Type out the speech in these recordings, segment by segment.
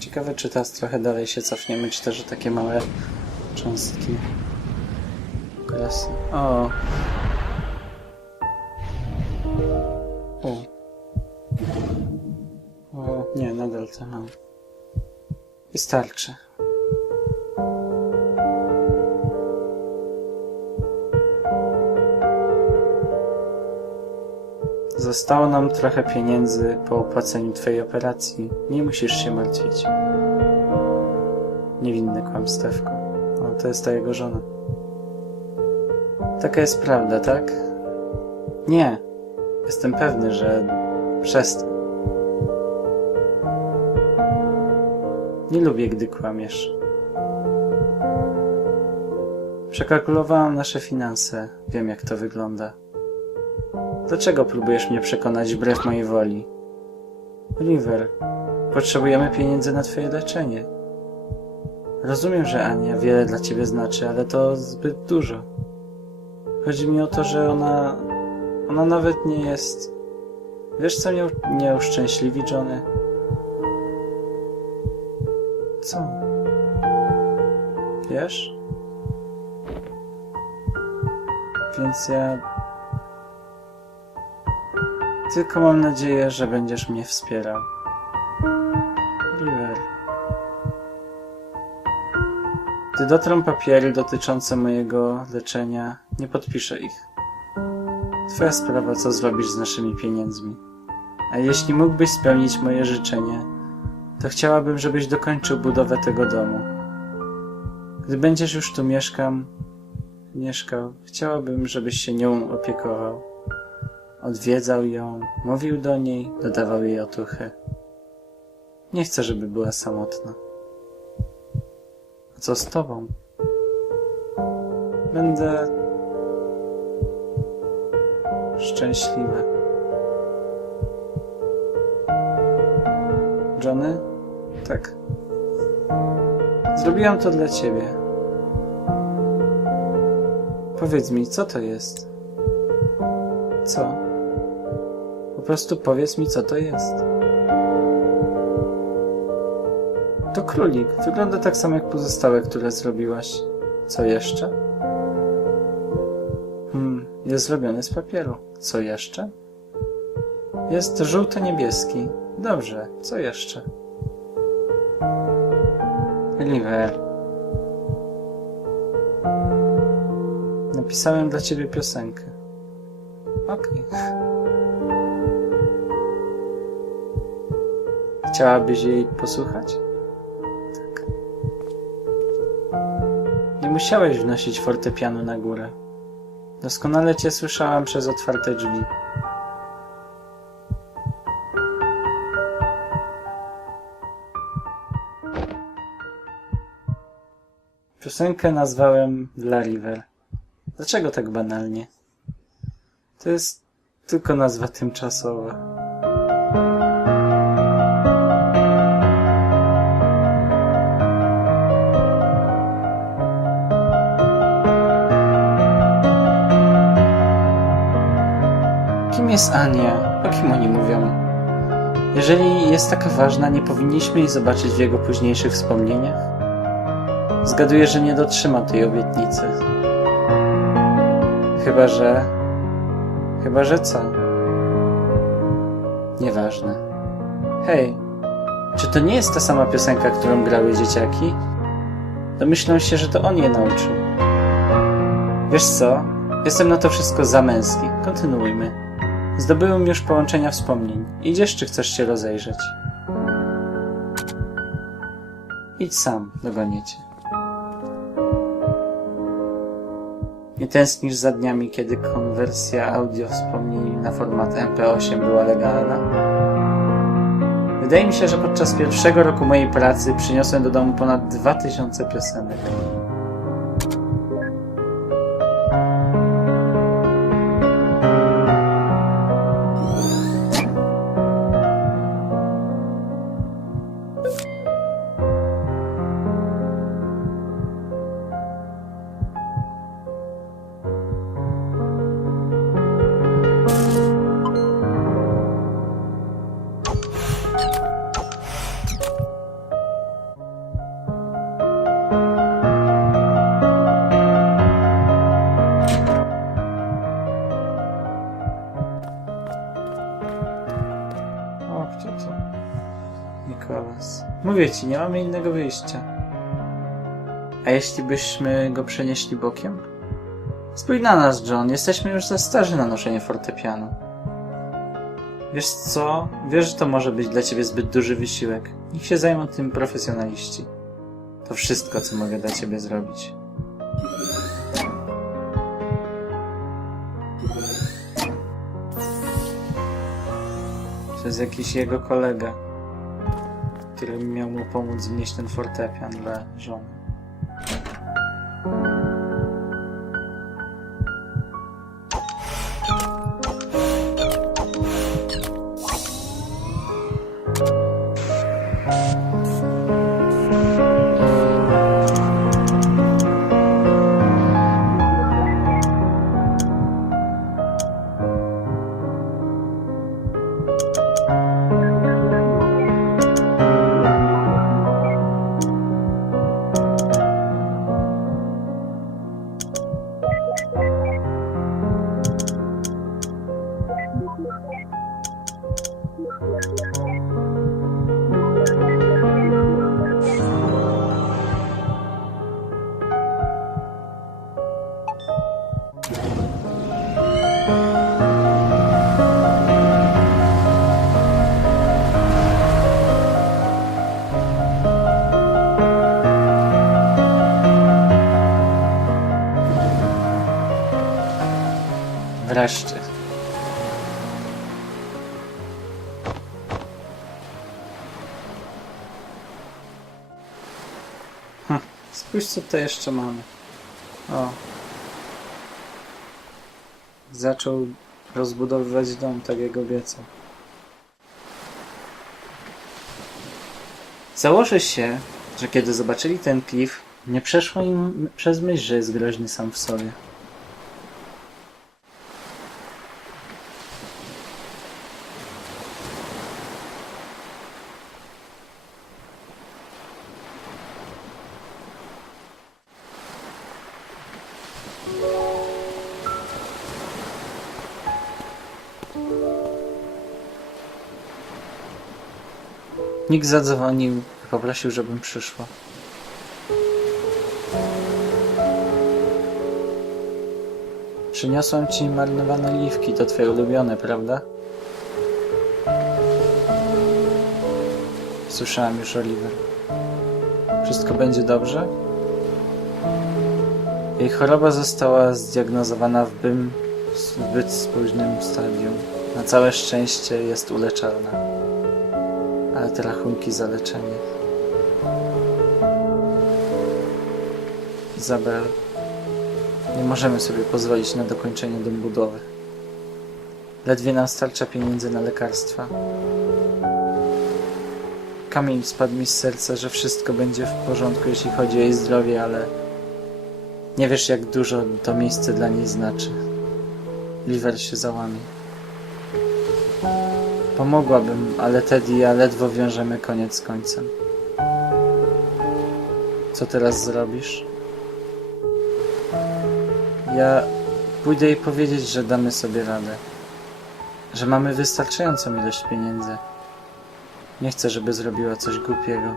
Ciekawe, czy teraz trochę dalej się cofniemy, czy też takie małe cząstki. Kresy. O! O. O, nie, nadal to mam. Wystarczy. Zostało nam trochę pieniędzy po opłaceniu twojej operacji. Nie musisz się martwić. Niewinne kłamstewko. O, to jest ta jego żona. Taka jest prawda, tak? Nie. Jestem pewny, że przestań. Nie lubię, gdy kłamiesz. Przekalkulowałam nasze finanse. Wiem, jak to wygląda. Dlaczego próbujesz mnie przekonać wbrew mojej woli? Oliver, potrzebujemy pieniędzy na twoje leczenie. Rozumiem, że Ania wiele dla ciebie znaczy, ale to zbyt dużo. Chodzi mi o to, że ona... Ona nawet nie jest... Wiesz, co mnie, mnie uszczęśliwi, Johnny? Co? Wiesz? Więc ja tylko mam nadzieję, że będziesz mnie wspierał. Oliver. Gdy dotrą papiery dotyczące mojego leczenia, nie podpiszę ich. Twoja sprawa, co zrobisz z naszymi pieniędzmi. A jeśli mógłbyś spełnić moje życzenie, to chciałabym, żebyś dokończył budowę tego domu. Gdy będziesz już tu mieszkam, mieszkał, chciałabym, żebyś się nią opiekował. Odwiedzał ją, mówił do niej, dodawał jej otuchy. Nie chcę, żeby była samotna. A co z tobą? Będę szczęśliwa. Johnny? Tak. Zrobiłam to dla ciebie. Powiedz mi, co to jest? Co? Prostu powiedz mi, co to jest. To królik. Wygląda tak samo jak pozostałe, które zrobiłaś. Co jeszcze? Hmm, jest zrobiony z papieru. Co jeszcze? Jest żółto-niebieski. Dobrze, co jeszcze? Oliver. Napisałem dla ciebie piosenkę. Okej. Chciałabyś jej posłuchać? Tak. Nie musiałeś wnosić fortepianu na górę. Doskonale cię słyszałam przez otwarte drzwi. Piosenkę nazwałem dla River. Dlaczego tak banalnie? To jest tylko nazwa tymczasowa. Kim jest Ania? O kim oni mówią? Jeżeli jest taka ważna, nie powinniśmy jej zobaczyć w jego późniejszych wspomnieniach? Zgaduję, że nie dotrzyma tej obietnicy. Chyba, że... Chyba, że co? Nieważne. Hej, czy to nie jest ta sama piosenka, którą grały dzieciaki? Domyślą się, że to on je nauczył. Wiesz co? Jestem na to wszystko za męski. Kontynuujmy. Zdobyłem już połączenia wspomnień. Idziesz, czy chcesz się rozejrzeć? Idź sam, dogonię cię. Nie tęsknisz za dniami, kiedy konwersja audio wspomnień na format MP8 była legalna? Wydaje mi się, że podczas pierwszego roku mojej pracy przyniosłem do domu ponad 2000 piosenek. Mówię ci, nie mamy innego wyjścia. A jeśli byśmy go przenieśli bokiem? Spójrz na nas, John. Jesteśmy już za starzy na noszenie fortepianu. Wiesz co? Wiesz, że to może być dla ciebie zbyt duży wysiłek. Niech się zajmą tym profesjonaliści. To wszystko, co mogę dla ciebie zrobić. Jest jakiś jego kolega, który miał mu pomóc znieść ten fortepian dla żony. Wreszcie. Hm, spójrz co tutaj jeszcze mamy. O. Zaczął rozbudowywać dom, tak jak obiecał. Założę się, że kiedy zobaczyli ten klif, nie przeszło im przez myśl, że jest groźny sam w sobie. Nikt zadzwonił i poprosił, żebym przyszła. Przyniosłam ci marynowane oliwki, to twoje ulubione, prawda? Słyszałam już, Oliver. Wszystko będzie dobrze? Jej choroba została zdiagnozowana w bym zbyt spóźnym stadium. Na całe szczęście jest uleczalna ale te rachunki za leczenie. Izabel, nie możemy sobie pozwolić na dokończenie dom budowy. Ledwie nam starcza pieniędzy na lekarstwa. Kamień spadł mi z serca, że wszystko będzie w porządku, jeśli chodzi o jej zdrowie, ale nie wiesz, jak dużo to miejsce dla niej znaczy. Liver się załamie. Pomogłabym, ale Teddy i ja ledwo wiążemy koniec z końcem. Co teraz zrobisz? Ja pójdę jej powiedzieć, że damy sobie radę. Że mamy wystarczającą ilość pieniędzy. Nie chcę, żeby zrobiła coś głupiego.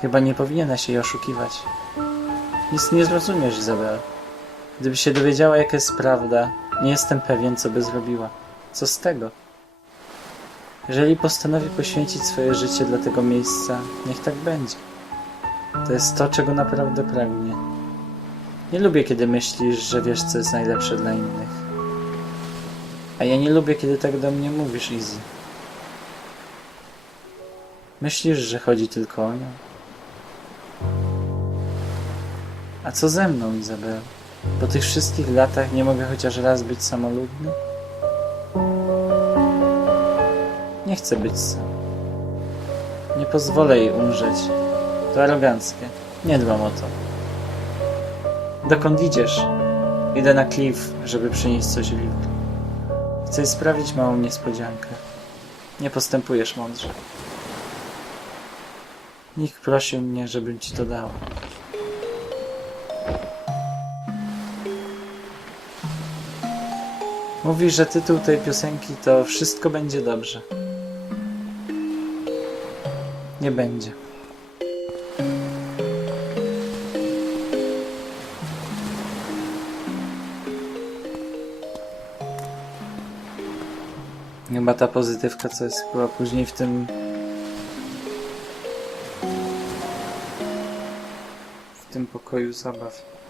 Chyba nie powinieneś jej oszukiwać. Nic nie zrozumiesz, Izabel. Gdyby się dowiedziała, jaka jest prawda, nie jestem pewien, co by zrobiła. Co z tego? Jeżeli postanowi poświęcić swoje życie dla tego miejsca, niech tak będzie. To jest to, czego naprawdę pragnie. Nie lubię, kiedy myślisz, że wiesz, co jest najlepsze dla innych. A ja nie lubię, kiedy tak do mnie mówisz, Izzy. Myślisz, że chodzi tylko o nią? A co ze mną, Izabel? Po tych wszystkich latach nie mogę chociaż raz być samoludny? Nie chcę być sam. Nie pozwolę jej umrzeć. To aroganckie. Nie dbam o to. Dokąd idziesz? Idę na klif, żeby przynieść coś Liv. Chcę sprawić małą niespodziankę. Nie postępujesz mądrze. Nikt prosił mnie, żebym ci to dała. Mówi, że tytuł tej piosenki to Wszystko będzie dobrze. Nie będzie. Chyba ta pozytywka, co jest była później w tym. W tym pokoju zabaw.